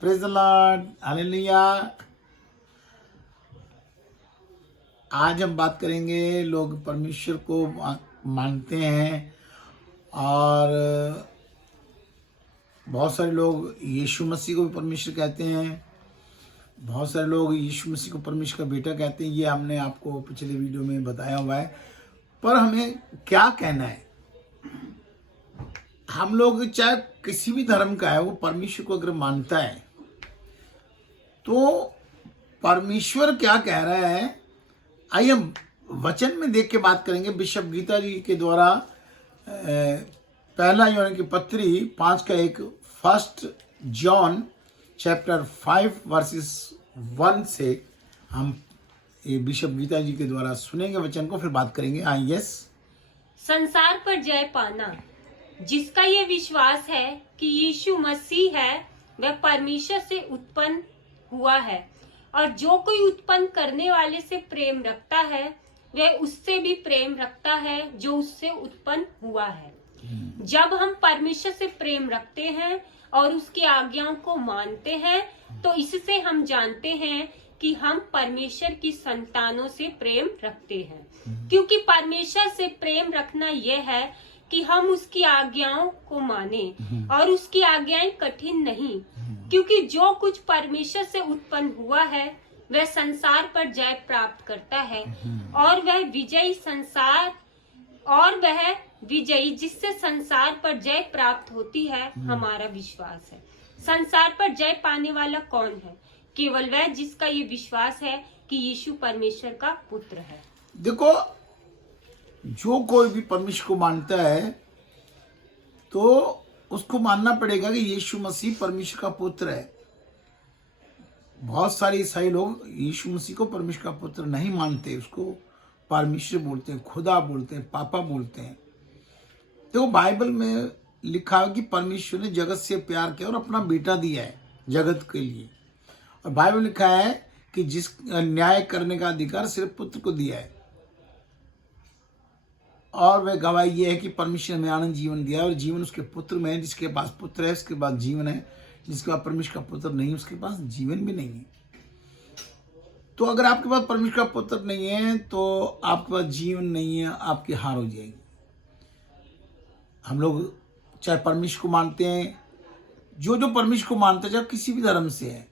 Praise the Lord, hallelujah. आज हम बात करेंगे, लोग परमेश्वर को मानते हैं और बहुत सारे लोग यीशु मसीह को भी परमेश्वर कहते हैं। बहुत सारे लोग यीशु मसीह को परमेश्वर का बेटा कहते हैं। ये हमने आपको पिछले वीडियो में बताया हुआ है। पर हमें क्या कहना है, हम लोग चाहे किसी भी धर्म का है, वो परमेश्वर को अगर मानता है तो परमेश्वर क्या कह रहा है, आइए हम वचन में देख के बात करेंगे। बिशप गीता जी के द्वारा पहला यूहन्ना की पत्री 5:1, 1 जॉन चैप्टर 5 वर्सेस 1 से हम ये बिशप गीता जी के द्वारा सुनेंगे वचन को, फिर बात करेंगे। यस। संसार पर जय पाना, जिसका ये विश्वास है कि यीशु मसीह है, वह परमेश्वर से उत्पन्न हुआ है, और जो कोई उत्पन्न करने वाले से प्रेम रखता है, वह उससे भी प्रेम रखता है जो उससे उत्पन्न हुआ है। जब हम परमेश्वर से प्रेम रखते हैं और उसकी आज्ञाओं को मानते हैं, तो इससे हम जानते हैं कि हम परमेश्वर की संतानों से प्रेम रखते हैं। क्योंकि परमेश्वर से प्रेम रखना यह है कि हम उसकी आज्ञाओं को माने, और उसकी आज्ञाएं कठिन नहीं, क्योंकि जो कुछ परमेश्वर से उत्पन्न हुआ है वह संसार पर जय प्राप्त करता है, और वह विजयी जिससे संसार पर जय प्राप्त होती है, हमारा विश्वास है। संसार पर जय पाने वाला कौन है? केवल वह जिसका ये विश्वास है कि यीशु परमेश्वर का पुत्र है। देखो, जो कोई भी परमेश्वर को मानता है तो उसको मानना पड़ेगा कि यीशु मसीह परमेश्वर का पुत्र है। बहुत सारे ईसाई लोग यीशु मसीह को परमेश्वर का पुत्र नहीं मानते, उसको परमेश्वर बोलते हैं, खुदा बोलते हैं, पापा बोलते हैं। तो बाइबल में लिखा है कि परमेश्वर ने जगत से प्यार किया और अपना बेटा दिया है जगत के लिए। और बाइबल में लिखा है कि जिस न्याय करने का अधिकार सिर्फ पुत्र को दिया है, और वह गवाही ये है कि परमेश्वर ने आनंद जीवन दिया, और जीवन उसके पुत्र में है। जिसके पास पुत्र है उसके पास जीवन है, जिसके पास परमेश्वर का पुत्र नहीं उसके पास जीवन भी नहीं है। तो अगर आपके पास परमेश्वर का पुत्र नहीं है तो आपके पास जीवन नहीं है, आपकी हार हो जाएगी। हम लोग चाहे परमेश्वर को मानते हैं, जो परमेश्वर को मानते हैं, चाहे किसी भी धर्म से है,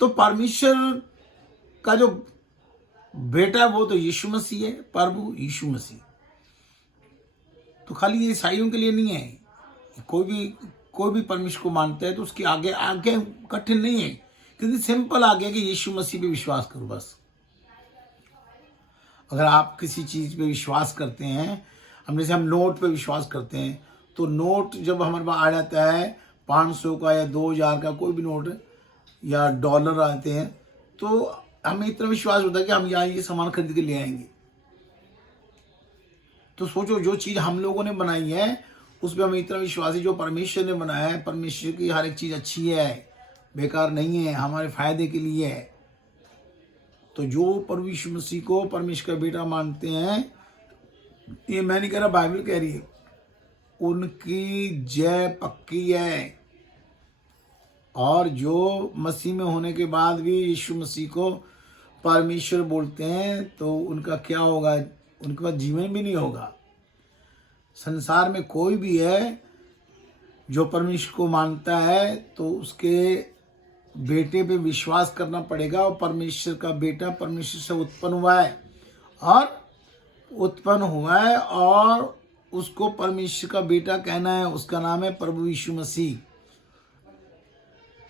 तो परमेश्वर का जो बेटा है वो तो यीशु मसीह है, प्रभु यीशु मसीह। तो खाली ये ईसाइयों के लिए नहीं है। कोई भी परमेश्वर को मानता है तो उसकी आगे कठिन नहीं है, क्योंकि सिंपल आगे कि यीशु मसीह पे विश्वास करो बस। अगर आप किसी चीज पे विश्वास करते हैं, हम नोट पे विश्वास करते हैं, तो नोट जब हमारे पास आ जाता है 500 का या 2000 का कोई भी नोट या डॉलर आते हैं, तो हमें इतना विश्वास होता है कि हम यहाँ ये सामान खरीद के ले आएंगे। तो सोचो, जो चीज हम लोगों ने बनाई है उस पर हमें इतना विश्वास है। जो परमेश्वर ने बनाया है, परमेश्वर की हर एक चीज अच्छी है, बेकार नहीं है, हमारे फायदे के लिए है। तो जो प्रभु यीशु मसीह को परमेश्वर का बेटा मानते हैं, ये मैं नहीं कह रहा, बाइबल कह रही है, उनकी जय पक्की है। और जो मसीह में होने के बाद भी यीशु मसीह को परमेश्वर बोलते हैं, तो उनका क्या होगा? उनके पास जीवन भी नहीं होगा। संसार में कोई भी है जो परमेश्वर को मानता है तो उसके बेटे पे विश्वास करना पड़ेगा। और परमेश्वर का बेटा परमेश्वर से उत्पन्न हुआ है और उसको परमेश्वर का बेटा कहना है। उसका नाम है प्रभु यीशु मसीह।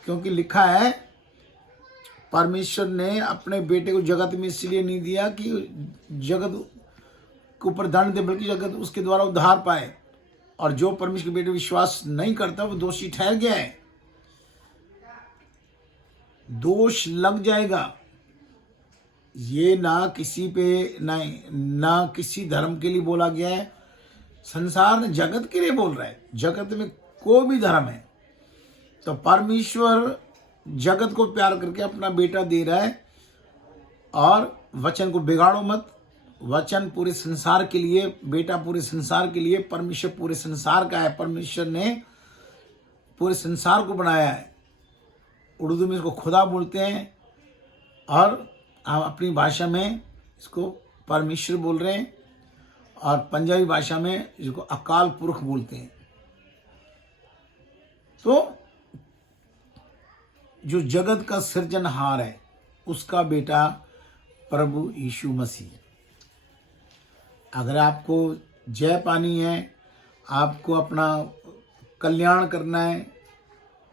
क्योंकि लिखा है, परमेश्वर ने अपने बेटे को जगत में इसलिए नहीं दिया कि जगत के ऊपर दंड दे, बल्कि जगत उसके द्वारा उद्धार पाए। और जो परमेश्वर के बेटे विश्वास नहीं करता वो दोषी ठहर गया है, दोष लग जाएगा। ये ना किसी पे ना किसी धर्म के लिए बोला गया है। संसार ने जगत के लिए बोल रहा है। जगत में कोई भी धर्म है, तो परमेश्वर जगत को प्यार करके अपना बेटा दे रहा है। और वचन को बिगाड़ो मत। वचन पूरे संसार के लिए, बेटा पूरे संसार के लिए, परमेश्वर पूरे संसार का है। परमेश्वर ने पूरे संसार को बनाया है। उर्दू में इसको खुदा बोलते हैं, और हम अपनी भाषा में इसको परमेश्वर बोल रहे हैं, और पंजाबी भाषा में इसको अकाल पुरख बोलते हैं। तो जो जगत का सृजनहार है उसका बेटा प्रभु यीशु मसीह। अगर आपको जय पानी है, आपको अपना कल्याण करना है,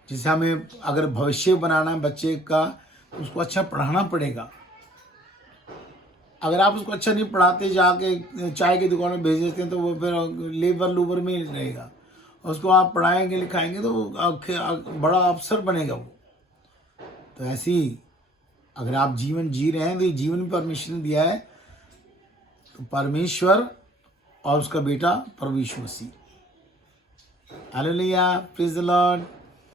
जैसे हमें अगर भविष्य बनाना है बच्चे का, तो उसको अच्छा पढ़ाना पड़ेगा। अगर आप उसको अच्छा नहीं पढ़ाते, जाके चाय की दुकान में भेज देते हैं, तो वो फिर लेबर लूबर में ही रहेगा। उसको आप पढ़ाएंगे लिखाएंगे तो वो बड़ा अफसर बनेगा वो। तो ऐसे ही अगर आप जीवन जी रहे हैं, तो ये जीवन भी परमेश्वर ने दिया है, तो परमेश्वर और उसका बेटा प्रभु Yeshu Masih. Hallelujah, praise the Lord.